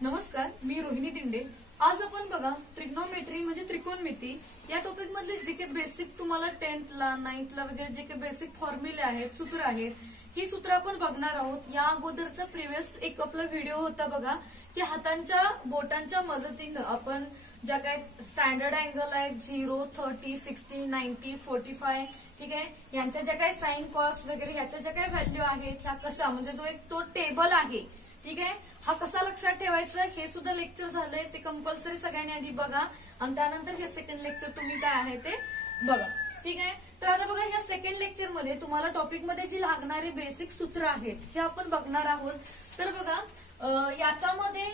नमस्कार, मी रोहिणी दिंडे। आज आपण बघा ट्रिग्नोमेट्री म्हणजे त्रिकोणमिती या टॉपिक मधले जे काही बेसिक तुम्हाला 10th ला 9th ला वगैरे जे काही बेसिक फॉर्म्युले आहेत, सूत्र आहेत, ही सूत्र आपण बघणार आहोत। या अगोदरचा प्रिव्हियस एक आपला व्हिडिओ होता बघा की हातांच्या बोटांच्या मदतीने आपण ज्या काय स्टँडर्ड अँगल आहेत 0, 30, 60, 90, 45 ठीक आहे, यांच्या ज्या काही साइन कॉस वगैरे ह्याच्या ज्या काही व्हॅल्यू आहेत ह्या कशा म्हणजे जो एक तो टेबल आहे ठीक आहे, हा कसा लक्षात ठेवायचा हे सुद्धा लेक्चर झालंय, ते कंपल्सरी सगळ्यांनी आधी बघा आणि त्यानंतर हे सेकंड लेक्चर तुम्ही काय आहे ते बघा ठीक आहे। तर आता बघा ह्या सेकंड लेक्चर मध्ये तुम्हाला टॉपिक मध्ये जी लागणारी बेसिक सूत्र आहेत हे आपण बघणार आहोत। तर बघा याच्यामध्ये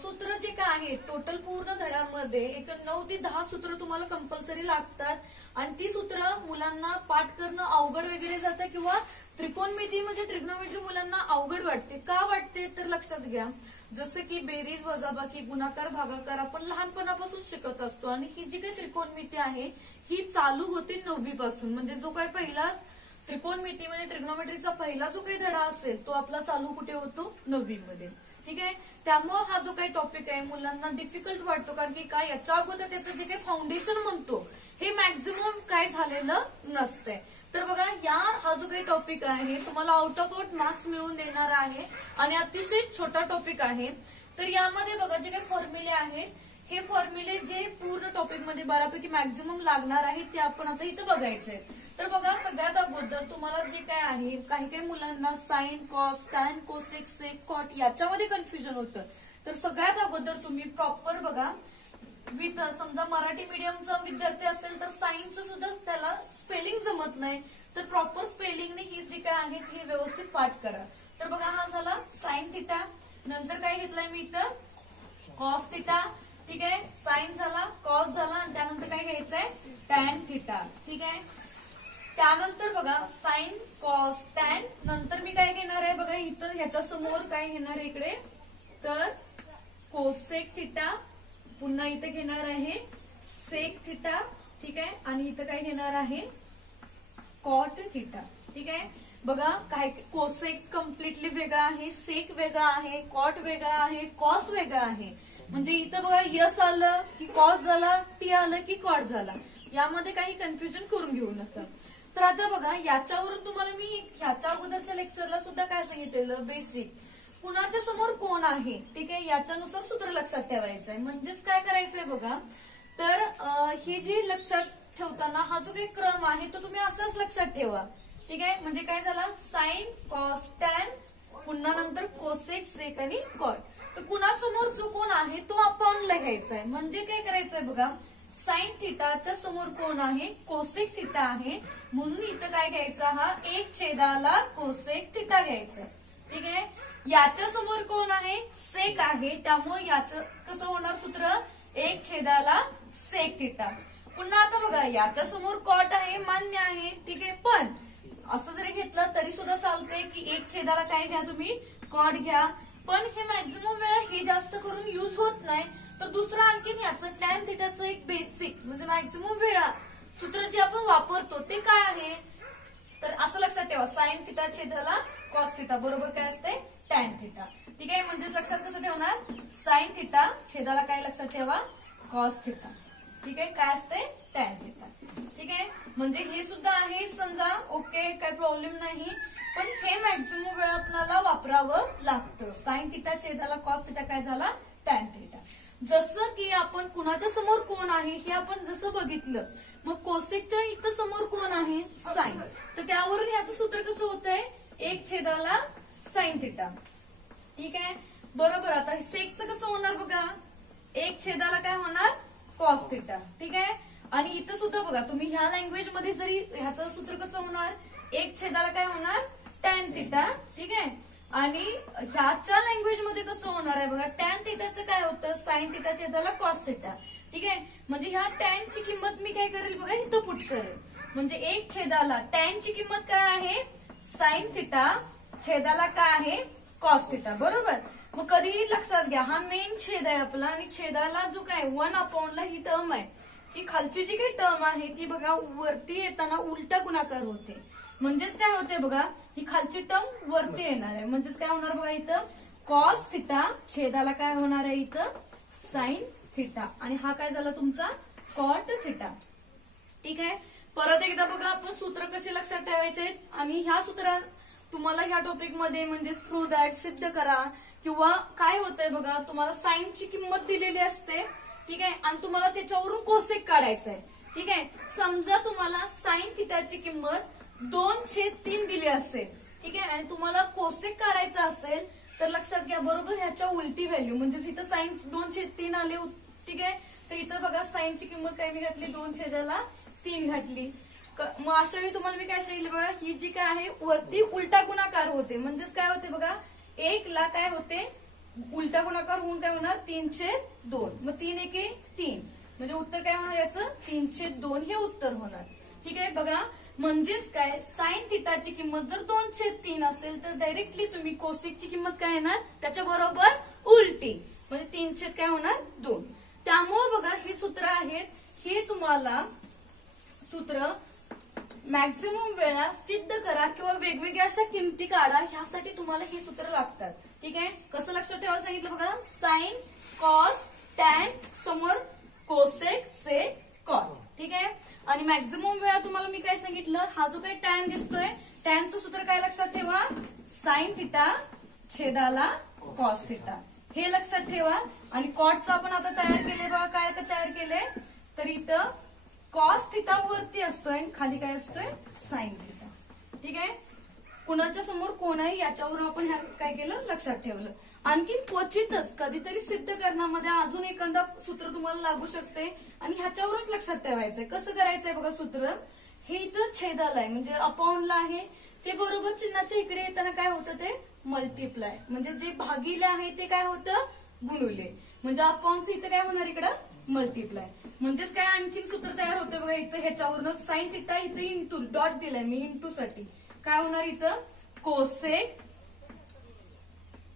सूत्र जे काय आहे टोटल पूर्ण धड्यामध्ये एक 9 ते 10 सूत्र तुम्हाला कंपल्सरी लागतात आणि ती सूत्र मुलांना पाठ करणं अवघड वगैरे जातं किंवा त्रिकोणमिती म्हणजे ट्रिग्नोमेट्री मुलांना अवघड वाटते। का वाटते तर लक्षात घ्या, जसं की बेरीज वजाबाकी गुणाकार भागाकार आपण लहानपणापासून शिकत असतो आणि ही जी काही त्रिकोणमिती आहे ही चालू होती 9वी पासून, म्हणजे जो काही पहिला त्रिकोणमिती म्हणजे ट्रिग्नोमेट्रीचा पहिला जो काही धडा असेल तो आपला चालू कुठे होतो 9वी मध्ये ठीक आहे। त्यामुळे हा जो काही टॉपिक आहे मुलांना डिफिकल्ट वाटतो, कारण की काय याच्या अगोदर त्याचं जे काही फाउंडेशन म्हणतो हे मॅक्झिमम काय झालेलं नसतंय। तर बघा हा जो काही टॉपिक आहे तुम्हाला आउट ऑफ आउट मार्क्स मिळवून देणार आहे आणि अतिशय छोटा टॉपिक आहे। तर यामध्ये बघा जे काही फॉर्म्युले आहेत हे फॉर्म्युले जे पूर्ण टॉपिक मध्ये बऱ्यापैकी मॅक्झिमम लागणार आहेत ते आपण आता इथं बघायचे आहेत। तर बघा सगळ्यात अगोदर तुम्हाला जे काय आहे काही काही मुलांना sin cos tan cosec sec cot याच्यामध्ये कन्फ्युजन होतं। तर सगळ्यात अगोदर तुम्ही प्रॉपर बघा विथ समजा मराठी मीडियमचा विद्यार्थी असेल तर सायन्सचं सुद्धा त्याला स्पेलिंग जमत नाही, तर प्रॉपर स्पेलिंगने ही जी काय आहेत हे व्यवस्थित पाठ करा। तर बघा हा झाला साइन थिटा, नंतर काय घेतलंय मी इथं कॉस थिटा ठीक आहे, साइन झाला कॉस झाला आणि त्यानंतर काय घ्यायचंय टॅन थिटा ठीक आहे। त्यानंतर बघा साइन कॉस टॅन नंतर मी काय घेणार आहे बघा इथं ह्याच्या समोर काय घेणार आहे इकडे तर कोसेक थिटा, पुन्हा इथे घेणार आहे सेक थिटा ठीक आहे आणि इथं काय घेणार आहे कॉट थिटा ठीक आहे। बघा काय कोसेक कम्प्लिटली वेगळा आहे, सेक वेगळा आहे, कॉट वेगळा आहे, कॉस वेगळा आहे, म्हणजे इथं बघा यस आलं की कॉस झाला, टी आलं की कॉट झाला, यामध्ये काही कन्फ्युजन करून घेऊ नका। तर आता बघा याच्यावरून तुम्हाला मी ह्याच्या अगोदरच्या लेक्चरला सुद्धा काय सांगितलेलं बेसिक कुणाच्या समोर कोण आहे ठीक आहे याच्यानुसार सूत्र लक्षात ठेवायचं आहे। म्हणजेच काय करायचंय बघा तर हे जे लक्षात ठेवताना हा जो काही क्रम आहे तो तुम्ही असाच लक्षात ठेवा ठीक आहे। म्हणजे काय झाला साइन कॉस टॅन पुन्हा नंतर कोसेक सेक आणि कॉट, तर कुणासमोर जो कोण आहे तो आपण घ्यायचा आहे। म्हणजे काय करायचंय बघा साइन थिटाच्या समोर कोण आहे कोसेक थिटा आहे, म्हणून इथं काय घ्यायचा हा 1/ला कोसेक थिटा घ्यायचा ठीक आहे। याच्या समोर कोण आहे सेक आहे, त्यामुळे याचं कसं होणार सूत्र 1/ला सेक थिटा। पुन्हा आता बघा याच्या समोर कॉट आहे मान्य आहे ठीक आहे, पण असं जरी घेतलं तरी सुद्धा चालतंय की 1/ला काय घ्या तुम्ही कॉट घ्या, पण हे मॅक्झिमम वेळा हे जास्त करून युज होत नाही। तर दुसरं आणखीन याचं टॅन थिटाचं एक बेसिक म्हणजे मॅक्झिमम वेळा सूत्र जे आपण वापरतो ते काय आहे तर असं लक्षात ठेवा साइन थिटा छेदाला कॉस थिटा बरोबर काय असते टॅन थिटा ठीक आहे। म्हणजे लक्षात कसं ठेवणार साइन थिटा छेदाला काय लक्षात ठेवा कॉस थिटा ठीक आहे, काय असते टॅन थिटा ठीक आहे। म्हणजे हे सुद्धा आहे समजा ओके काही प्रॉब्लेम नाही, पण हे मॅक्झिमम वेळा आपल्याला वापरावं लागतं। साइन थिटा छेदाला कॉस थिटा काय झाला टॅन थिटा। जसं की आपण कुणाच्या समोर कोण आहे हे आपण जसं बघितलं, मग कोसेकच्या इथं समोर कोण आहे साइन, तर त्यावरून ह्याचं सूत्र कसं होतंय 1/ला साइन थिटा ठीक आहे बरोबर। आता सेकचं कसं होणार बघा 1/ला काय होणार कॉस थिटा ठीक आहे, आणि इथं सुद्धा बघा तुम्ही ह्या लँग्वेज मध्ये जरी ह्याचं सूत्र कसं होणार 1/ला काय होणार टॅन थिटा ठीक आहे, आणि ह्याच्या लँग्वेज मध्ये कसं होणार आहे बघा टॅन थिटाचं काय होतं साइन थिटा छेदाला कॉस थिटा ठीक आहे। म्हणजे ह्या टॅनची किंमत मी काय करेल बघा इथं पुट करेल, म्हणजे 1/ला टॅनची किंमत काय आहे साइन थिटा छेदाला काय आहे कॉस थिटा बरोबर। मग कधीही लक्षात घ्या हा मेन छेद आहे आपला आणि छेदाला जो काय 1/ला ही टर्म आहे, ही खालची जी काही टर्म आहे ती बघा वरती येताना उलटा गुणाकार होते, म्हणजेच काय होते बघा ही खालची टर्म वरती येणार आहे, म्हणजेच काय होणार बघा इथं कॉस थिटा छेदाला काय होणार आहे इथं साइन थिटा आणि हा काय झाला तुमचा कॉट थिटा. ठीक आहे. परत एकदा बघा आपण सूत्र कसे लक्षात ठेवायचे आणि ह्या सूत्रात तुम्हाला ह्या टॉपिक मध्ये म्हणजे प्रूव्ह दॅट सिद्ध करा किंवा काय होतंय बघा तुम्हाला साइनची किंमत दिलेली असते. ठीक आहे. आणि तुम्हाला त्याच्यावरून कोसेक काढायचं आहे. ठीक आहे. समजा तुम्हाला साइन थिटाची किंमत 2/3 दिली असेल. ठीक आहे. आणि तुम्हाला कोसेक काढायचा असेल तर लक्षात घ्या बरोबर ह्याच्या उलटी व्हॅल्यू म्हणजे इथं साइन 2/3 आले. ठीक आहे. तर इथं बघा साइनची किंमत काय मी घातली 2/3 घातली. मग अशा वेळी तुम्हाला मी काय सांगितलं बघा ही जी काय आहे वरती उलटा गुणाकार होते म्हणजेच काय होते बघा 1 ला काय होते उलटा गुणाकार होऊन काय होणार 3/2. मग 3 एके 3 म्हणजे उत्तर काय होणार याचं 3/2 हे उत्तर होणार. ठीक आहे. बघा म्हणजेच काय साइन थिटाची किंमत जर 2/3 असेल तर डायरेक्टली तुम्ही कोसेकची किंमत काय येणार त्याच्या बरोबर उलटी म्हणजे 3 काय होणार 2. त्यामुळे बघा हे सूत्र आहेत हे तुम्हाला सूत्र मॅक्झिमम वेळा सिद्ध करा किंवा वेगवेगळ्या अशा किमती काढा ह्यासाठी तुम्हाला ही सूत्र लागतात. ठीक आहे. कसं लक्षात ठेवायला सांगितलं बघा साइन कॉस टॅन समोर कोसेक सेक कॉट. ठीक आहे. आणि मॅक्झिमम वेळा तुम्हाला मी काय सांगितलं हा जो काही टॅन दिसतोय टॅनचं सूत्र काय लक्षात ठेवा साइन थिटा छेदाला कॉस थिटा हे लक्षात ठेवा. आणि कॉटचं आपण आता तयार केले बघा काय आता तयार केले तर इथं कॉस थिटा वरती असतोय खाली काय असतोय साइन थिटा. ठीक आहे. कुणाच्या समोर कोण आहे याच्यावरून आपण काय केलं लक्षात ठेवलं. आणखी क्वचितच कधीतरी सिद्ध करण्यामध्ये अजून एखादा सूत्र तुम्हाला लागू शकते आणि ह्याच्यावरूनच लक्षात ठेवायचंय. कसं करायचंय बघा सूत्र हे इथं छेदाला आहे म्हणजे अपॉनला आहे ते बरोबर चिन्हाच्या इकडे येताना काय होतं ते मल्टिप्लाय म्हणजे जे भागिले आहे ते काय होतं गुणुले म्हणजे अपॉनचं इथं काय होणार इकडं मल्टिप्लाय म्हणजेच काय आणखीन सूत्र तयार होतं बघा इथं ह्याच्यावरूनच साइन थिटा इथं इंटू डॉट दिलाय मी इंटू साठी काय होणार इथं कोसेक.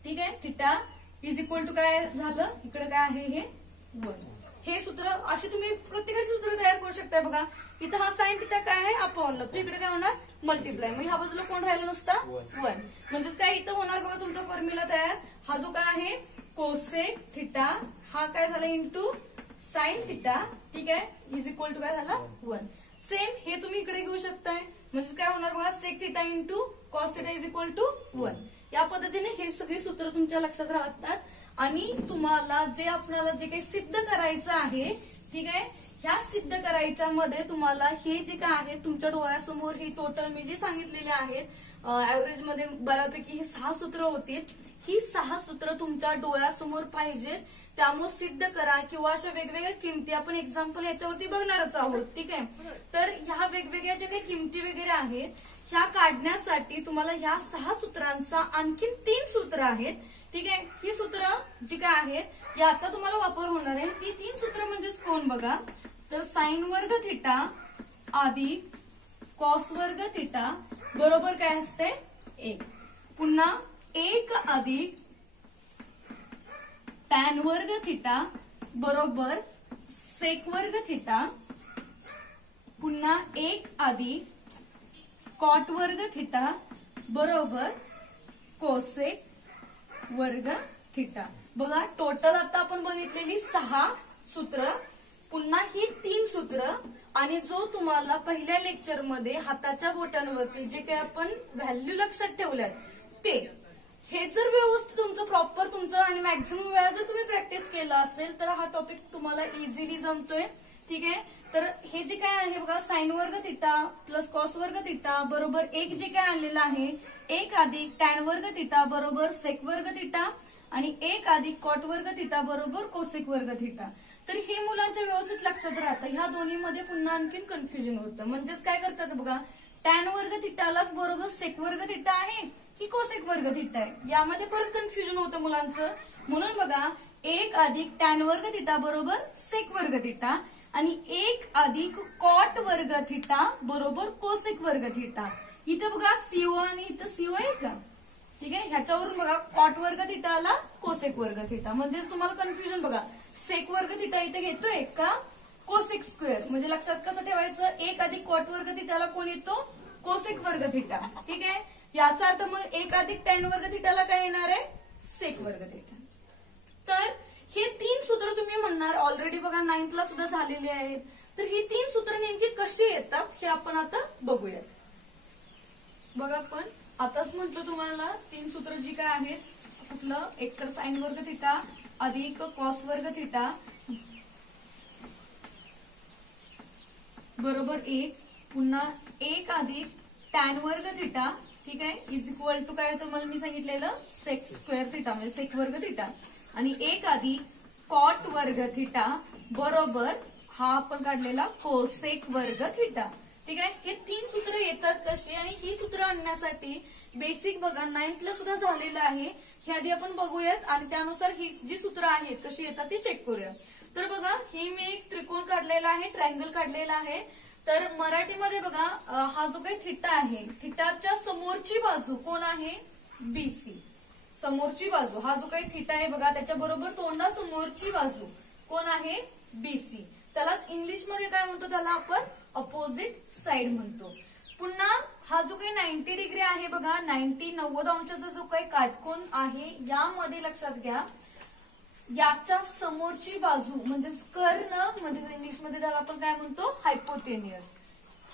ठीक आहे. थिटा इज इक्वल टू काय झालं इकडे काय आहे हे 1. हे सूत्र असे तुम्ही प्रत्येकाचे सूत्र तयार करू शकता बघा इथं हा साइन थिटा काय आहे अपॉनला तो इकडे काय होणार मल्टिप्लाय मग ह्या बाजूला कोण राहिलं नुसता 1 म्हणजेच काय इथं होणार बघा तुमचा फॉर्म्युला तयार हा जो काय आहे कोसेक थिटा हा काय झाला इंटू साइन थिटा. ठीक आहे. इज इक्वल टू काय झाला 1. सेम हे तुम्ही इकडे घेऊ शकताय म्हणजे काय होणार बघा sec theta into cos theta is equal to 1. या पद्धतीने हे सगळी सूत्र तुमच्या लक्षात राहतात आणि तुम्हाला जे आपल्याला जे काही सिद्ध करायचं आहे ठीक आहे ह्या सिद्ध करायच्या मध्ये तुम्हाला हे जे काय आहे तुमच्या डोळ्यासमोर हे टोटल मी जे सांगितलेले आहेत ऍव्हरेज मध्ये बऱ्यापैकी हे 6 सूत्र होती ही 6 सूत्र तुमच्या डोळ्यासमोर पाहिजेत. त्यामुळे सिद्ध करा किंवा अशा वेगवेगळ्या किमती आपण एक्झाम्पल याच्यावरती बघणारच आहोत. ठीक आहे. तर ह्या वेगवेगळ्या ज्या काही किमती वगैरे आहेत ह्या काढण्यासाठी तुम्हाला ह्या 6 सूत्रांचा आणखीन 3 सूत्र आहेत. ठीक आहे. ही सूत्र जी काय आहेत याचा तुम्हाला वापर होणार आहे. ती 3 सूत्र म्हणजेच कोण बघा तर साइन वर्ग थिटा अधिक कॉस वर्ग थिटा बरोबर काय असते 1. पुन्हा 1 अधिक टॅन वर्ग थिटा बरोबर सेक वर्ग थिटा पुन्हा 1 अधिक कॉट वर्ग थिटा बरोबर कोसेक वर्ग थिटा. बघा टोटल आता आपण बघितलेली 6 सूत्र पुन्हा ही 3 सूत्र आणि जो तुम्हाला पहिल्या लेक्चरमध्ये हाताच्या बोटांवरती जे काही आपण व्हॅल्यू लक्षात ठेवल्यात ते हे जर व्यवस्थित तुमचं प्रॉपर तुमचं आणि मॅक्झिमम वेळा जर तुम्ही प्रॅक्टिस केलं असेल तर हा टॉपिक तुम्हाला इझिली जमतोय. ठीक आहे. तर हे जे काय आहे बघा साइन वर्ग थिटा प्लस कॉस वर्ग थिटा बरोबर 1 जे काय आणलेलं आहे 1 अधिक टॅन वर्ग थिटा बरोबर सेक वर्ग थिटा आणि 1 अधिक कॉट वर्ग थिटा बरोबर कोसेक वर्ग थिटा. तर हे मुलांच्या व्यवस्थित लक्षात राहतं. ह्या दोन्हीमध्ये पुन्हा आणखीन कन्फ्युजन होतं म्हणजेच काय करतात बघा टॅन वर्ग थिटालाच बरोबर सेक वर्ग थिटा आहे ही कोसेक वर्ग थिटा आहे यामध्ये परत कन्फ्युजन होतं मुलांचं. म्हणून बघा 1 अधिक टॅन वर्ग थिटा बरोबर सेक वर्ग थिटा आणि 1 अधिक कॉट वर्ग थिटा बरोबर कोसेक वर्ग थिटा. इथं बघा सीओ आणि इथं सीओ आहे का. ठीक आहे. ह्याच्यावरून बघा कॉट वर्ग थिटा आला कोसेक वर्ग थिटा म्हणजेच तुम्हाला कन्फ्युजन बघा सेक वर्ग थिटा इथे घेतोय का कोसेक स्क्वेअर म्हणजे लक्षात कसं ठेवायचं 1 अधिक कॉट वर्ग थिटाला कोण येतो कोसेक वर्ग थिटा. ठीक आहे. याचा अर्थ मग 1 अधिक टॅन वर्ग थिटाला काय येणार आहे सेक वर्ग थिटा. तर हे 3 सूत्र तुम्ही म्हणणार ऑलरेडी बघा 9th ला सुद्धा झालेले आहेत. तर ही 3 सूत्र नेमकी कशी येतात हे आपण आता बघूयात. बघा आपण आताच म्हटलं तुम्हाला 3 सूत्र जी काय आहेत, कुठलं, एक तर साइन वर्ग थिटा अधिक कॉस वर्ग थिटा बरोबर 1, पुन्हा 1 अधिक टॅन वर्ग थिटा, ठीक आहे, इज इक्वल टू काय तुम्हाला मी सांगितलेलं सेक स्क्वेअर थिटा म्हणजे सेक वर्ग थिटा, आणि 1 अधिक कॉट वर्ग थिटा बरोबर हा आपण काढलेला कोसेक वर्ग थिटा. ठीक आहे. हे 3 सूत्र येतात कशी आणि ही सूत्र आणण्यासाठी बेसिक बघा 9th ला सुद्धा झालेलं आहे. हे आधी आपण बघूयात आणि त्यानुसार ही जी सूत्र आहेत कशी येतात ती चेक करूया. तर बघा हे मी एक त्रिकोण काढलेला आहे, ट्रायंगल काढलेला आहे. तर मराठीमध्ये बघा हा जो काही थिटा आहे, थिटाच्या समोरची बाजू कोण आहे, बीसी. समोरची बाजू हा जो काही थिटा आहे बघा त्याच्या बरोबर तोंडा समोरची बाजू कोण आहे, बीसी. त्यालाच इंग्लिशमध्ये काय म्हणतो, त्याला आपण अपोजिट साइड म्हणतो. पुन्हा हा जो काही 90 डिग्री आहे बघा, 90 अंशाचा जो काही काटकोन आहे यामध्ये लक्षात घ्या याच्या समोरची बाजू म्हणजेच कर्ण म्हणजे इंग्लिशमध्ये त्याला आपण काय म्हणतो, हायपोटेनियस.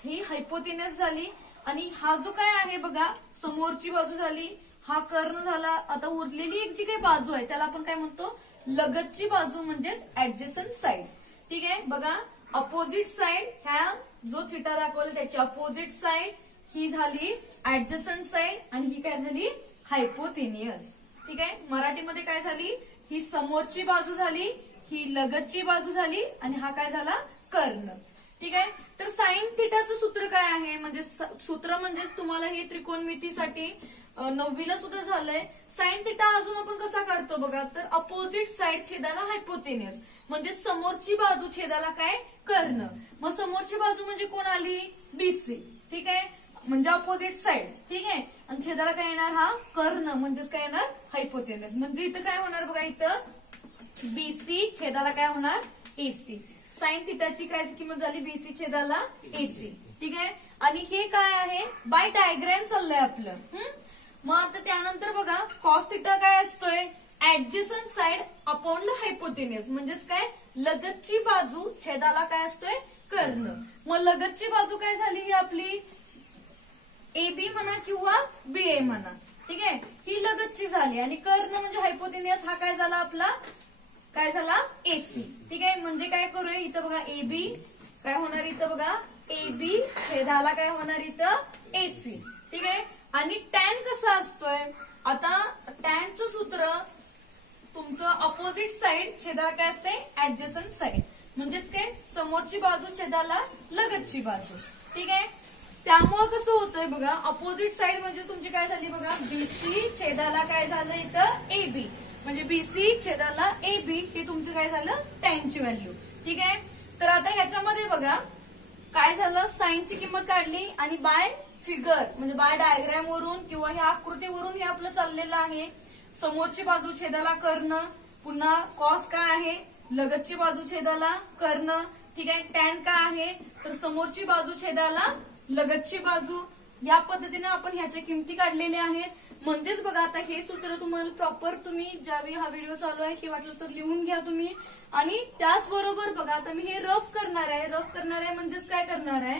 ही हायपोटेनियस झाली. आणि हा जो काय आहे बघा समोरची बाजू झाली, हा कर्ण झाला. आता उरलेली एक जी काही बाजू आहे त्याला आपण काय म्हणतो, लगतची बाजू म्हणजेच ऍडजस्टंट साइड. ठीक आहे. बघा अपोजिट साइड ह्या जो थिटा दाखवला त्याची अपोजिट साइड ही झाली ऍडजस्टंट साइड आणि ही काय झाली, हायपोटेनियस. ठीक आहे. मराठीमध्ये काय झाली, ही समोरची बाजू झाली, ही लगतची बाजू झाली आणि हा काय झाला, कर्ण. ठीक आहे. तर साइन थिटाचं सूत्र काय आहे, म्हणजे सूत्र म्हणजेच तुम्हाला हे त्रिकोणमितीसाठी 9वीला सुद्धा झालंय. साइन थिटा अजून आपण कसा काढतो बघा, तर अपोजिट साइड छेदाला हायपोटेनियस म्हणजे समोरची बाजू छेदाला काय, कर्ण. मग समोरची बाजू म्हणजे कोण आली, बीसी. ठीक आहे. म्हणजे अपोजिट साइड. ठीक आहे. आणि छेदाला काय येणार, हा कर्ण म्हणजेच काय येणार, हायपोटेनियस. म्हणजे इथं काय होणार बघा, इथं बीसी छेदाला काय होणार, एसी. साइन थिटाची काय किंमत झाली, बीसी छेदाला एसी. ठीक आहे. आणि हे काय आहे, बाय डायग्राम चाललंय आपलं. मग आता त्यानंतर बघा कॉस थिटा काय असतोय, adjacent side upon the hypotenuse म्हणजेच काय, लगतची बाजू छेदाला काय असतोय, कर्ण. मग लगतची बाजू काय झाली ही आपली AB म्हणा किंवा BA म्हणा. ठीक आहे. ही लगतची झाली आणि कर्ण म्हणजे हायपोटेनियस हा काय झाला आपला, काय झाला, एसी. ठीक आहे. म्हणजे काय करूया इथं बघा AB काय होणार, इथं बघा AB छेदाला काय होणार, इथं एसी. ठीक आहे. आणि टॅन कसा असतोय, आता टॅनचं सूत्र तुमचं अपोजिट साइड छेदाला काय असते, ऍडजस्टंट साइड म्हणजेच काय, समोरची बाजू छेदाला लगतची बाजू. ठीक आहे. त्यामुळं कसं होतंय बघा, अपोजिट साइड म्हणजे तुमची काय झाली बघा, बीसी छेदाला काय झालं इथं AB म्हणजे बीसी छेदाला AB हे तुमचं काय झालं, टॅनची व्हॅल्यू. ठीक आहे. तर आता ह्याच्यामध्ये बघा काय झालं, साइनची किंमत काढली आणि बाय फिगर म्हणजे बाय डायग्राम वरून किंवा ह्या आकृतीवरून हे आपलं चाललेलं आहे. समोरची बाजू छेदाला कर्ण, पुन्हा कॉस काय आहे, लगतची बाजू छेदाला कर्ण. ठीक आहे. टॅन काय आहे, तर समोरची बाजू छेदाला लगतची बाजू. या पद्धतीने आपण ह्याच्या किमती काढलेल्या आहेत. म्हणजेच बघा आता हे सूत्र तुम्हाला प्रॉपर तुम्ही ज्यावेळी हा व्हिडिओ चालू आहे हे वाटलं तर लिहून घ्या तुम्ही. आणि त्याचबरोबर बघा आता मी हे रफ करणार आहे म्हणजेच काय करणार आहे,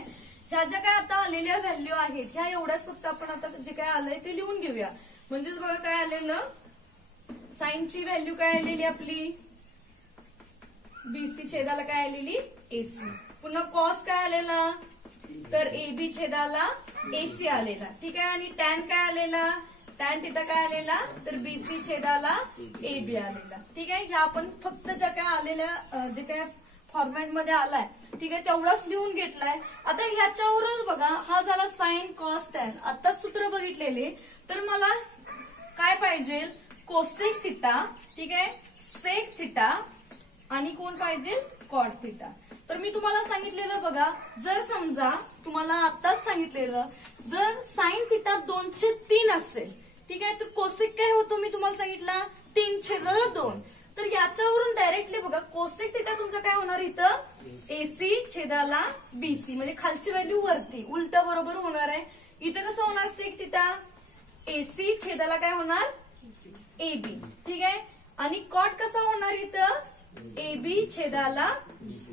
ह्या ज्या काय आता आलेल्या व्हॅल्यू आहेत ह्या एवढ्याच फक्त आपण आता जे काय आलंय ते लिहून घेऊया. म्हणजेच बघा काय आलेलं, साइनची व्हॅल्यू काय आलेली आपली, बीसी छेदाला काय आलेली, एसी. पुन्हा कॉस काय आलेला, तर AB छेदाला एसी आलेला. ठीक आहे. आणि टॅन काय आलेला, टॅन थिटा काय आलेला, तर बीसी छेदाला AB आलेला. ठीक आहे. ह्या आपण फक्त ज्या काय आलेल्या जे काय फॉर्मॅटमध्ये आलाय, ठीक आहे, तेवढाच लिहून घेतलाय. आता ह्याच्यावरूनच बघा हा झाला साइन कॉस टॅन. आताच सूत्र बघितलेले. तर मला काय पाहिजे, कोसेक थिटा. ठीक आहे. सेक थिटा आणि कोण पाहिजे, कॉट थिटा. तर मी तुम्हाला सांगितलेलं बघा, जर समजा तुम्हाला आताच सांगितलेलं जर साइन थिटा 2/3 असेल, ठीक आहे, तर कोसेक काय होतो मी तुम्हाला सांगितलं 3/2. तर याच्यावरून डायरेक्टली बघा कोसेक थिटा तुमचं काय होणार, इथं एसी छेदाला बीसी म्हणजे खालची व्हॅल्यू वरती उलट बरोबर होणार आहे. इथं कसं होणार, सेक थिटा एसी छेदाला काय होणार, AB, ठीक आहे. आणि कॉट कसा होणार इथं, AB छेदाला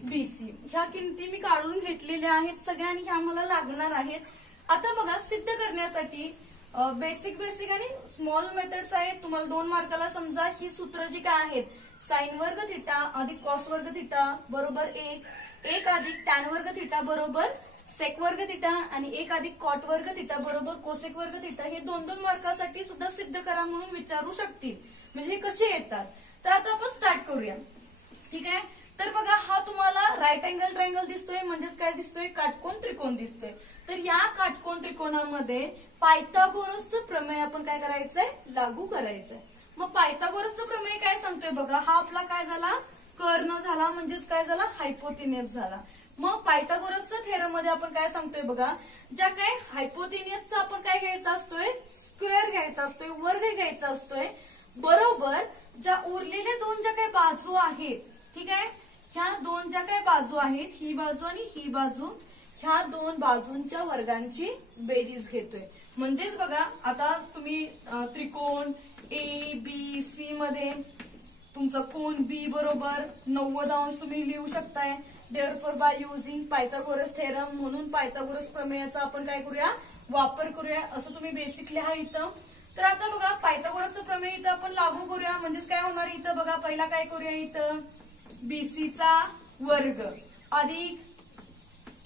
BC. ह्या किमती मी काढून घेतलेल्या आहेत सगळ्या आणि ह्या मला लागणार आहेत. आता बघा सिद्ध करण्यासाठी बेसिक आणि स्मॉल मेथड्स आहेत. तुम्हाला 2 मार्काला समजा ही सूत्र जी काय आहेत, साइन वर्ग थिटा अधिक कॉस वर्ग थिटा बरोबर 1 अधिक टॅन वर्ग थिटा बरोबर सेक वर्ग थिटा आणि 1 अधिक कॉट वर्ग थिटा बरोबर कोसेक वर्ग थिटा, हे 2-2 मार्कासाठी सुद्धा सिद्ध करा म्हणून विचारू शकतील. म्हणजे हे कसे येतात. तर आता आपण स्टार्ट करूया, ठीक आहे. तर बघा हा तुम्हाला राईट अँगल ट्रायंगल दिसतोय, म्हणजेच काय दिसतोय, काटकोन त्रिकोण दिसतोय. तर या काटकोन त्रिकोणामध्ये पायथागोरसचं प्रमेय आपण काय करायचंय, लागू करायचंय. मग पायथागोरसचं प्रमेय काय सांगतोय बघा, हा आपला काय झाला, कर्ण झाला, म्हणजेच काय झाला, हायपोथिनियस झाला. मग पायथागोरसच्या थेरम मध्ये आपण काय सांगतोय बघा, ज्या काय हायपोथिनियसचा आपण काय घ्यायचा असतोय, स्क्वेअर घ्यायचा असतोय, वर्ग घ्यायचा असतोय, बरोबर ज्या उरलेल्या 2 ज्या काही बाजू आहेत, ठीक आहे, ह्या 2 ज्या काही बाजू आहेत, ही बाजू आणि ही बाजू, ह्या 2 बाजूंच्या वर्गांची बेरीज घेतोय. म्हणजेच बघा आता तुम्ही त्रिकोण ABC मध्ये तुमचा कोन B बरोबर 90 अंश तुम्ही लिहू शकताय. Therefore by using Pythagoras theorem, म्हणून पायथागोरस प्रमेयाचा आपण काय करूया, वापर करूया, असं तुम्ही बेसिक लिहा इथं. तर आता बघा पायथागोरसचं प्रमेय इथं आपण लागू करूया. म्हणजेच काय होणार इथं बघा, पहिला काय करूया, इथं BCचा वर्ग अधिक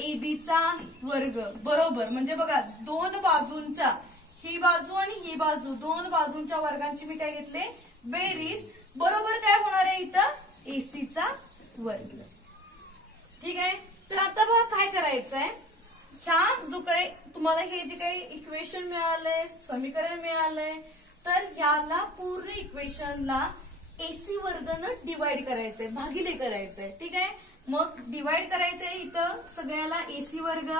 ABचा वर्ग बरोबर, म्हणजे बघा 2 बाजूंच्या, ही बाजू आणि ही बाजू, 2 बाजूंच्या वर्गांची मी काय घेतले, बेरीज बरोबर काय होणार आहे इथं, ACचा वर्ग, ठीक आहे. तर आता बघा काय करायचंय, ह्या जो काही तुम्हाला हे जे काही इक्वेशन मिळालंय, समीकरण मिळालंय, तर ह्याला पूर्ण इक्वेशनला AC वर्गनं डिवाइड करायचंय, भागिले करायचंय, ठीक आहे. मग डिवाइड करायचंय इथं सगळ्याला AC वर्ग,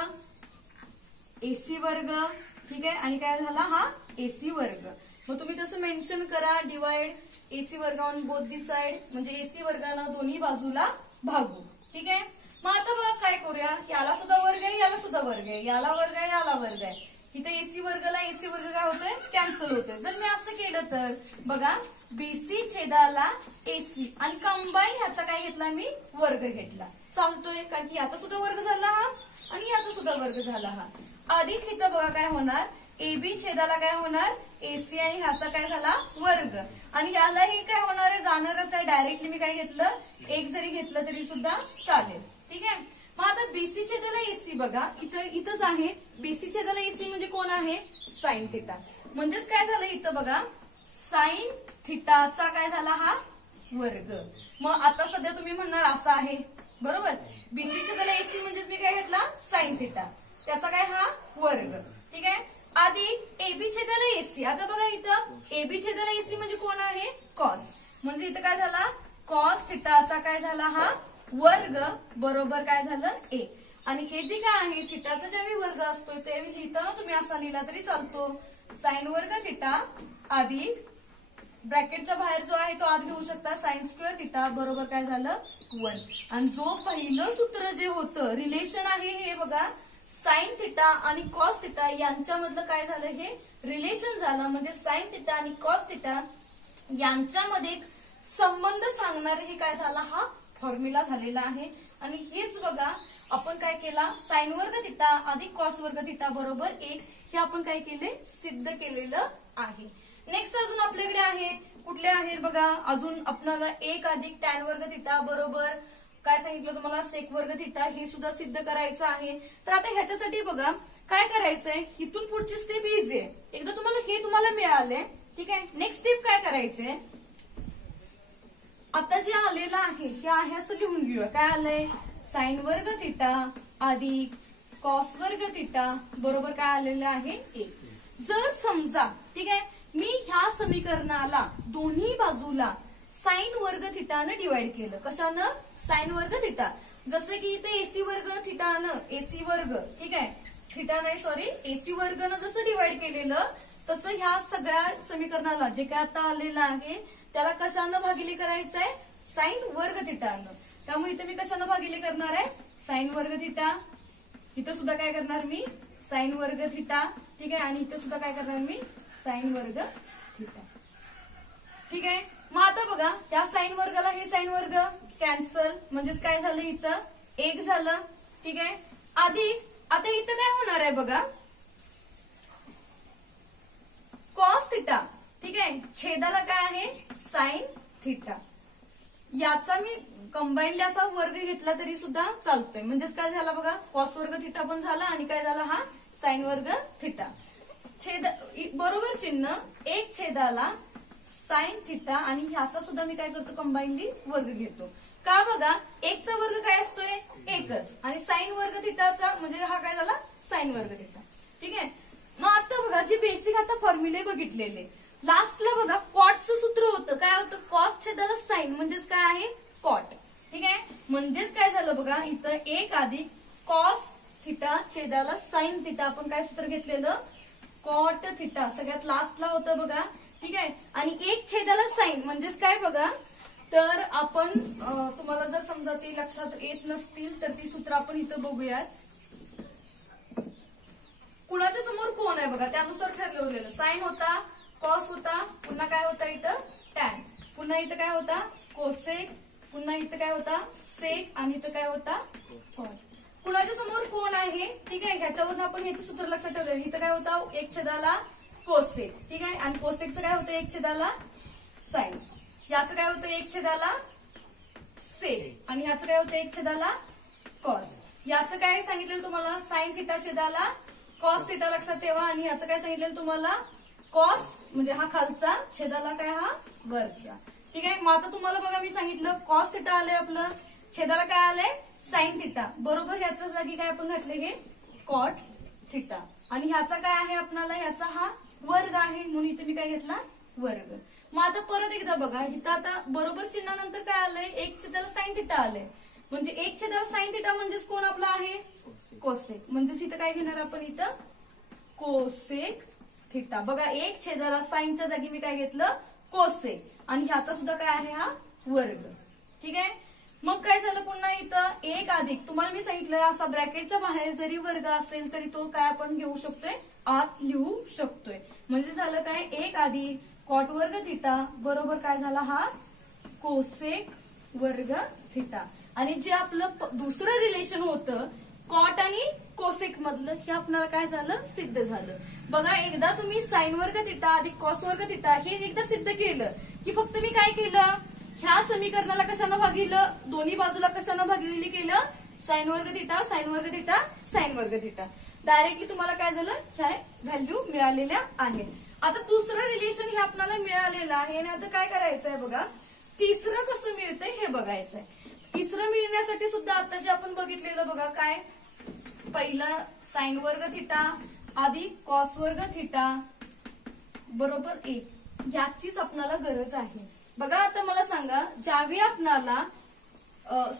ठीक आहे, आणि काय झाला हा AC वर्ग. मग तुम्ही तसं मेन्शन करा, डिवाइड AC वर्ग ऑन बोथ दी साइड, म्हणजे AC वर्गानं दोन्ही बाजूला भागू, ठीक आहे. मग आता बघा काय करूया, याला सुद्धा वर्ग आहे, याला सुद्धा वर्ग आहे, याला वर्ग आहे, याला वर्ग आहे. इथं AC वर्गला AC वर्ग काय होतोय, कॅन्सल होतोय. जर मी असं केलं तर बघा BC छेदाला AC आणि कंबाईन ह्याचा काय घेतला मी, वर्ग घेतला, चालतोय, कारण की याचा सुद्धा वर्ग झाला हा आणि याचा सुद्धा वर्ग झाला हा. अधिक इथं बघा काय होणार, AB छेदाला काय होणार, AC आणि ह्याचा काय झाला, वर्ग, आणि यालाही काय होणार आहे, जाणारच आहे. डायरेक्टली मी काय घेतलं, 1 जरी घेतलं तरी सुद्धा चालेल, ठीक आहे. मग आता BC छेदाला AC बघा इथंच आहे, BC छेदाला AC म्हणजे कोण आहे, साइन थिटा. म्हणजेच काय झालं इथं बघा, साइन थिटाचा काय झाला हा वर्ग. मग आता सध्या तुम्ही म्हणणार असं आहे बरोबर, BC छेदाला AC म्हणजेच मी काय घेतला, साइन थिटा, त्याचा काय हा वर्ग, ठीक आहे. आधी AB छेदाला AC, आता बघा इथं AB छेदाला AC म्हणजे कोण आहे, कॉस, म्हणजे इथं काय झाला, कॉस थिटाचा काय झाला हा वर्ग बरोबर काय झालं 1. आणि हे जे काय आहे थिटाचा ज्यावेळी वर्ग असतो त्यावेळी लिहिताना तुम्ही असा लिहिला तरी चालतो, साइन वर्ग थिटा अधिक ब्रॅकेटच्या बाहेर जो आहे तो आधी लिहू शकता, साइन स्क्वेअर थिटा बरोबर काय झालं 1. आणि जो पहिलं सूत्र जे होतं रिलेशन आहे हे बघा, साइन थिटा आणि कॉस थिटा यांच्यामधलं काय झालं, हे रिलेशन झालं. म्हणजे साइन थिटा आणि कॉस थिटा यांच्यामध्ये संबंध सांगणारे हे काय झाला, हा फॉर्म्युला झालेला आहे. आणि हेच बघा आपण काय केला, साइन वर्ग थिटा अधिक कॉस वर्ग थिटा बरोबर 1 हे आपण काय केले, सिद्ध केलेलं आहे. नेक्स्ट अजून आपल्याकडे आहे, कुठले आहेत बघा, अजून आपल्याला 1 अधिक टॅन वर्ग थिटा बरोबर काय सांगितलं तुम्हाला, सेक वर्ग थिटा, हे सुद्धा सिद्ध करायचं आहे. तर आता ह्याच्यासाठी बघा काय करायचंय, इथून पुढची स्टेप इझी आहे. एकदा तुम्हाला मिळाले, ठीक आहे. नेक्स्ट स्टेप काय करायचंय, आता जे आलेलं आहे हे आहे असं लिहून घेऊया. काय आलंय, साइन वर्ग थिटा अधिक कॉस वर्ग थिटा बरोबर काय आलेलं आहे 1. जर समजा ठीक आहे मी ह्या समीकरणाला दोन्ही बाजूला साइन वर्ग थिटानं डिवाइड केलं, कशानं, साइन वर्ग थिटा. जसं की इथे एसी वर्ग थिटानं, एसी वर्ग ठीक आहे, थिटा नाही सॉरी एसी वर्गनं जसं डिवाइड केलेलं तसं ह्या सगळ्या समीकरणाला जे काय आता आलेलं आहे त्याला कशानं भागिले करायचंय, साइन वर्ग थिटानं. त्यामुळे इथे मी कशानं भागिले करणार आहे, साइन वर्ग थिटा. इथं सुद्धा काय करणार मी, साइन वर्ग थिटा, ठीक आहे. आणि इथं सुद्धा काय करणार मी, साइन वर्ग थिटा. ठीक आहे. मग आता बघा या साइन वर्गाला हे साइन वर्ग कॅन्सल, म्हणजेच काय झालं इथं 1 झालं. ठीक आहे. आता इथं काय होणार आहे बघा, कॉस थिटा. ठीक आहे. छेदाला काय आहे साइन थिटा. याचा मी कंबाईनली असा वर्ग घेतला तरी सुद्धा चालतोय. म्हणजेच काय झाला बघा, कॉस वर्ग थिटा पण झाला आणि काय झाला हा साइन वर्ग थिटा. छेद बरोबर चिन्ह 1 छेदाला साइन थिटा आणि ह्याचा सुद्धा मी काय करतो कंबाईनली वर्ग घेतो. का बघा 1 चा वर्ग काय असतोय 1च आणि साइन वर्ग थिटाचा म्हणजे हा काय झाला साइन वर्ग थिटा. ठीक आहे. मग आता बघा जे बेसिक आता फॉर्म्युले बघितलेले, लास्टला बघा कॉटचं सूत्र होतं. काय होतं, कॉस छेदाला साइन म्हणजेच काय आहे कॉट. ठीक आहे. म्हणजेच काय झालं बघा इथं 1 अधिक कॉस थिटा छेदाला साइन थिटा. आपण काय सूत्र घेतलेलं कॉट थिटा सगळ्यात लास्टला होतं बघा. ठीक आहे. आणि 1 छेदाला साइन म्हणजेच काय बघा, तर आपण तुम्हाला जर समजा ती लक्षात येत नसतील तर ती सूत्र आपण इथं बघूयात. कुणाच्या समोर कोण आहे बघा त्यानुसार ठरवलेलं. साइन होता, कॉस होता, पुन्हा काय होता इथं टॅन, पुन्हा इथं काय होता कोसेक, पुन्हा इथं काय होता सेक आणि इथं काय होता कॉट. कुणाच्या समोर कोण आहे. ठीक आहे. ह्याच्यावरून आपण ह्याचे सूत्र लक्षात ठेवलेलं. इथं काय होता 1 छेदाला कोसेक. ठीक आहे. आणि कोसेकचं काय होतं 1 छेदाला साइन. याचं काय होतं 1 छेदाला सेक आणि ह्याचं काय होतं 1 छेदाला कॉस. याचं काय सांगितलेलं तुम्हाला साइन थिटा छेदाला कॉस थिटा लक्षात ठेवा. आणि ह्याचं काय सांगितलेलं तुम्हाला कॉस म्हणजे हा खालचा छेदाला काय हा वरचा. ठीक आहे. मग आता तुम्हाला बघा मी सांगितलं कॉस थिटा आलंय आपलं, छेदाला काय आलंय साइन थिटा. बरोबर ह्याच्या जागी काय आपण घातले हे कॉट थिटा आणि ह्याचा काय आहे आपल्याला ह्याचा हा वर्ग आहे म्हणून इथे मी काय घेतला वर्ग. मग आता परत एकदा बघा इथं आता बरोबर चिन्हानंतर काय आलंय 1 छेदाला साइन थिटा आलंय. म्हणजे 1 छेदाला साइन थिटा म्हणजेच कोण आपला आहे कोसेक. म्हणजेच इथं काय घेणार आपण इथं कोसेक थिटा. बघा 1 छेदाला साइनच्या जागी मी काय घेतलं कोसेक आणि ह्याचा सुद्धा काय आहे हा वर्ग. ठीक आहे. मग काय झालं पुन्हा इथं 1 अधिक तुम्हाला मी सांगितलं असा ब्रॅकेटच्या बाहेर जरी वर्ग असेल तरी तो काय आपण घेऊ शकतोय आत लिहू शकतोय. म्हणजे झालं काय 1 अधिक कॉट वर्ग थिटा बरोबर काय झाला हा कोसेक वर्ग थिटा. आणि जे आपलं दुसरं रिलेशन होतं कॉट आणि कोसेक मधलं हे आपल्याला काय झालं सिद्ध झालं. बघा एकदा तुम्ही साइन वर्ग थिटा अधिक कॉस वर्ग थिटा हे एकदा सिद्ध केलं की फक्त मी काय केलं ह्या समीकरणाला कशानं भागिलं दोन्ही बाजूला कशानं भागिले केलं साइन वर्ग थिटा साइन वर्ग थिटा साइन वर्ग थिटा. डायरेक्टली तुम्हाला काय झालं ह्या व्हॅल्यू मिळालेल्या आहेत. आता दुसरं रिलेशन हे आपल्याला मिळालेलं आहे आणि आता काय करायचं आहे बघा तिसरं कसं मिळतंय हे बघायचं आहे. तिसरं मिळण्यासाठी सुद्धा आता जे आपण बघितलेलं बघा काय पहिला साइन वर्ग थिटा अधिक कॉस वर्ग थिटा बरोबर 1 याचीच आपल्याला गरज आहे. बघा आता मला सांगा ज्यावेळी आपल्याला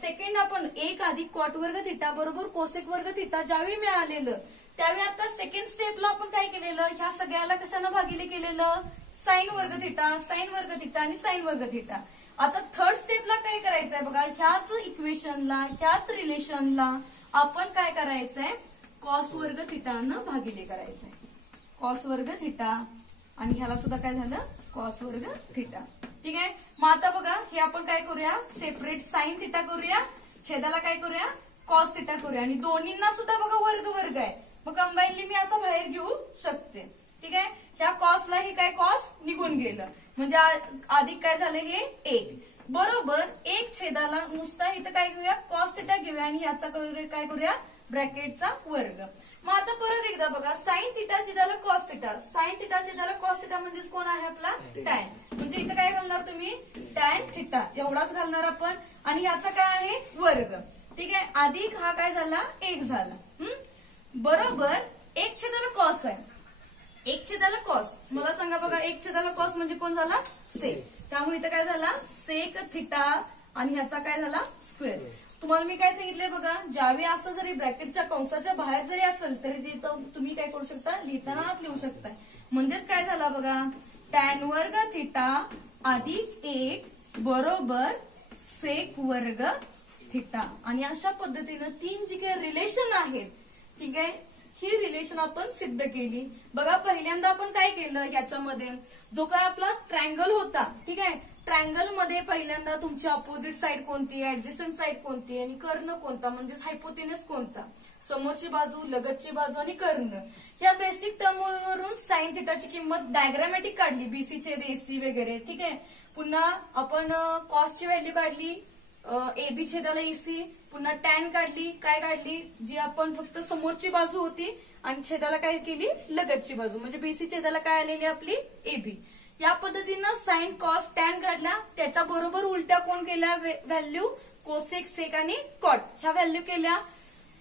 सेकंड आपण 1 अधिक कॉट वर्ग थिटा बरोबर कोसेक वर्ग थिटा ज्यावेळी मिळालेलं त्यावेळी आता सेकंड स्टेपला आपण काय केलेलं ह्या सगळ्याला कशानं भागिले केलेलं साइन वर्ग थिटा आणि साइन वर्ग थिटा. आता थर्ड स्टेपला काय करायचंय बघा ह्याच इक्वेशनला ह्याच रिलेशनला आपण काय करायचंय कॉस वर्ग थिटानं भागिले करायचंय. कॉस वर्ग थिटा आणि ह्याला सुद्धा काय झालं कॉस वर्ग थिटा. ठीक आहे. मग आता बघा हे आपण काय करूया सेपरेट साइन थिटा करूया छेदाला काय करूया कॉस थिटा करूया आणि दोन्हींना सुद्धा बघा वर्ग वर्ग आहे मग कंबाईनली मी असं बाहेर घेऊ शकते. ठीक आहे. ह्या कॉसला हे काय कॉस निघून गेलं म्हणजे अधिक काय झालं हे 1 बरोबर 1 छेदाला नुसता इथं काय घेऊया कॉस थिटा घेऊया आणि ह्याचा काय करूया ब्रॅकेटचा वर्ग. मग आता परत एकदा बघा साइन थिटा छेदाला कॉस थिटा साइन थिटा छेदाला कॉस थिटा म्हणजेच कोण आहे आपला टॅन. म्हणजे इथं काय घालणार तुम्ही टॅन थिटा एवढाच घालणार आपण आणि ह्याचा काय आहे वर्ग. ठीक आहे. अधिक हा काय झाला 1 झाला बरोबर 1 छेदाला कॉस आहे 1 छेदाला कॉस. मला सांगा बघा 1 छेदाला कॉस म्हणजे कोण झाला सेक. त्यामुळे इथं काय झाला सेक थिटा आणि ह्याचा काय झाला स्क्वेअर. तुम्हाला मी काय सांगितलंय बघा ज्यावेळी असं जरी ब्रॅकेटच्या कंसाच्या बाहेर जरी असेल तरी तुम्ही काय करू शकता लिहिताना आत लिहू शकता. म्हणजेच काय झाला बघा टॅन वर्ग थिटा अधिक 1 बरोबर सेक वर्ग थिटा. आणि अशा पद्धतीनं 3 जी काही रिलेशन आहेत ठीक आहे ही रिलेशन आपण सिद्ध केली। बघा पहिल्यांदा आपण काय केलं, याच्यामध्ये जो काय आपला ट्रायंगल होता, ठीक आहे, ट्रायंगल मध्ये पहिल्यांदा तुमची अपोजिट साइड कोणती, ऍडजस्टंट साइड कोणती आणि कर्ण कोणता म्हणजेच हायपोटेनस कोणता, समोरची बाजू, लगतची बाजू आणि कर्ण, या बेसिक टर्मवरून साइन थिटाची किंमत डायग्रामॅटिक काढली, बीसी छेद एसी वगैरे, ठीक आहे। पुन्हा आपण कॉसची व्हॅल्यू काढली, एबी छेदाला ईसी, पुन्हा टॅन काढली, काय काढली, जी आपण फक्त समोरची बाजू होती आणि छेदाला काय केली, लगतची बाजू, म्हणजे बीसी छेदाला काय आलेली आपली एबी। या पद्धतीनं साइन कॉस टॅन काढल्या, त्याच्या बरोबर उलट्या कोण केल्या व्हॅल्यू, कोसेक सेक आणि कॉट ह्या व्हॅल्यू केल्या।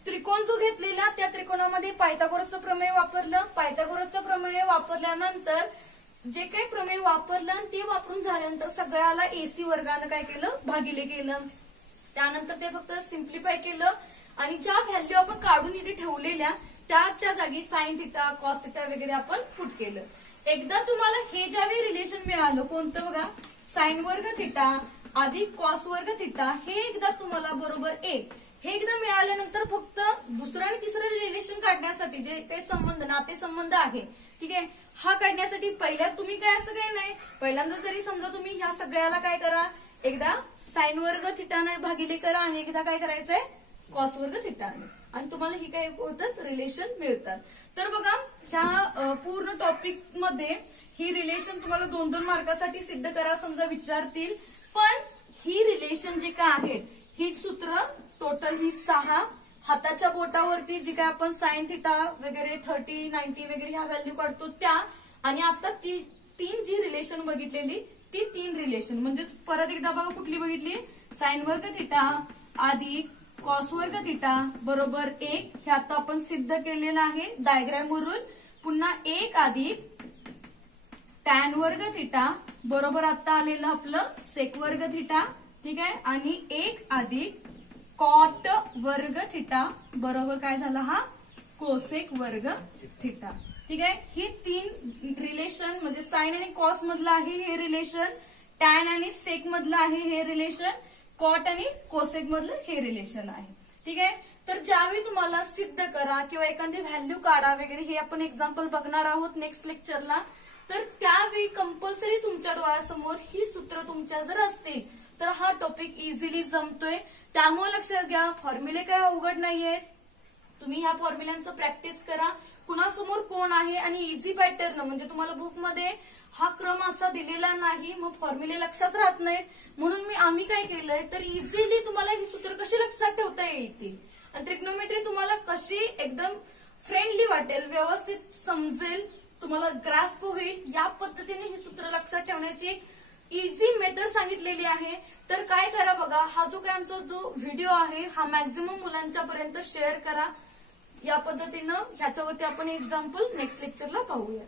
त्रिकोण जो घेतलेला त्या त्रिकोणामध्ये पायथागोरसचं प्रमेय वापरलं, पायथागोरसचं प्रमेय वापरल्यानंतर जे काही प्रमेय वापरलं ते वापरून झाल्यानंतर सगळ्याला एसी वर्गानं काय केलं, भागिले केलं, त्यानंतर ते फक्त सिम्प्लिफाय केलं आणि ज्या व्हॅल्यू आपण काढून इथे ठेवलेल्या त्याच्या जागी साइन थिटा, कॉस थिटा वगैरे आपण पुट केलं। एकदा तुम्हाला हे ज्यावेळी रिलेशन मिळालं कोणतं बघा, साइन वर्ग थिटा अधिक कॉस वर्ग थिटा, हे एकदा तुम्हाला बरोबर एक, हे एकदा मिळाल्यानंतर फक्त दुसरं आणि तिसरं रिलेशन काढण्यासाठी जे काही संबंध, नातेसंबंध आहे, ठीक आहे, हा काढण्यासाठी पहिल्या तुम्ही काय असं काही नाही, पहिल्यांदा जरी समजा तुम्ही ह्या सगळ्याला काय करा, एकदा साइन वर्ग थिटाने भागिले करा आणि एकदा काय करायचंय, कॉस वर्ग थिटाने, आणि तुम्हाला ही काय होतात, रिलेशन मिळतात। तर बघा ह्या पूर्ण टॉपिक मध्ये ही रिलेशन तुम्हाला 2-2 मार्कासाठी सिद्ध करा समजा विचारतील, पण ही रिलेशन जे काय आहे, ही सूत्र टोटल ही 6, हाताच्या बोटावरती जी काय आपण साइन थिटा वगैरे 30, 90 वगैरे ह्या व्हॅल्यू काढतो त्या, आणि आता ती 3 जी रिलेशन बघितलेली ती 3 रिलेशन, म्हणजे परत एकदा बघा कुठली बघितली, साइन वर्ग थिटा अधिक कॉस वर्ग थिटा बरोबर 1, हे आता आपण सिद्ध केलेलं आहे डायग्राम वरून। पुन्हा 1 अधिक टॅन वर्ग थिटा बरोबर आता आलेलं आपलं सेक वर्ग थिटा, ठीक आहे, आणि 1 अधिक कॉट वर्ग थिटा बरोबर काय झाला, हा कोसेक वर्ग थिटा, ठीक आहे। ही 3 रिलेशन म्हणजे साइन आणि कॉस मधलं आहे हे रिलेशन, टॅन आणि सेक मधलं आहे हे रिलेशन, कॉट आणि कोसेक मधलं हे रिलेशन आहे, ठीक आहे। तर ज्यावेळी तुम्हाला सिद्ध करा किंवा एखादी व्हॅल्यू काढा वगैरे हे आपण एक्झाम्पल बघणार आहोत नेक्स्ट लेक्चरला, तर त्यावेळी कंपल्सरी तुमच्या डोळ्यासमोर ही सूत्र तुमच्या जर असतील तर हा टॉपिक इझिली जमतोय। त्यामुळे लक्षात घ्या, फॉर्म्युले काय अवघड नाहीयेत, तुम्ही ह्या फॉर्म्युल्यांचं प्रॅक्टिस करा, कुणासमोर कोण आहे, आणि इझी पॅटर्न म्हणजे तुम्हाला बुकमध्ये हा क्रम असा दिलेला नाही, मग फॉर्म्युले लक्षात राहत नाहीत, म्हणून आम्ही काय केलंय तर इझिली तुम्हाला ही सूत्र कशी लक्षात ठेवता येतील आणि ट्रिग्नोमेट्री तुम्हाला कशी एकदम फ्रेंडली वाटेल, व्यवस्थित समजेल, तुम्हाला ग्रास्प होईल, या पद्धतीने ही सूत्र लक्षात ठेवण्याची एक इझी मेथड सांगितलेली आहे। तर काय करा बघा, हा जो काय आमचा जो व्हिडिओ आहे हा मॅक्झिमम मुलांच्या पर्यंत शेअर करा, या पद्धतीनं ह्याच्यावरती आपण एक्झाम्पल नेक्स्ट लेक्चरला पाहूया।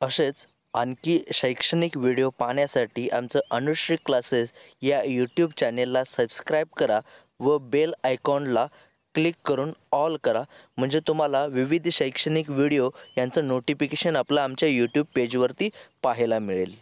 असेच आणखी शैक्षणिक व्हिडिओ पाहण्यासाठी आमचं अनुश्री क्लासेस या यूट्यूब चॅनेलला सबस्क्राईब करा व बेल आयकॉनला क्लिक करून ऑल करा, म्हणजे तुम्हाला विविध शैक्षणिक व्हिडिओ यांचं नोटिफिकेशन आपलं आमच्या यूट्यूब पेजवरती पाहायला मिळेल।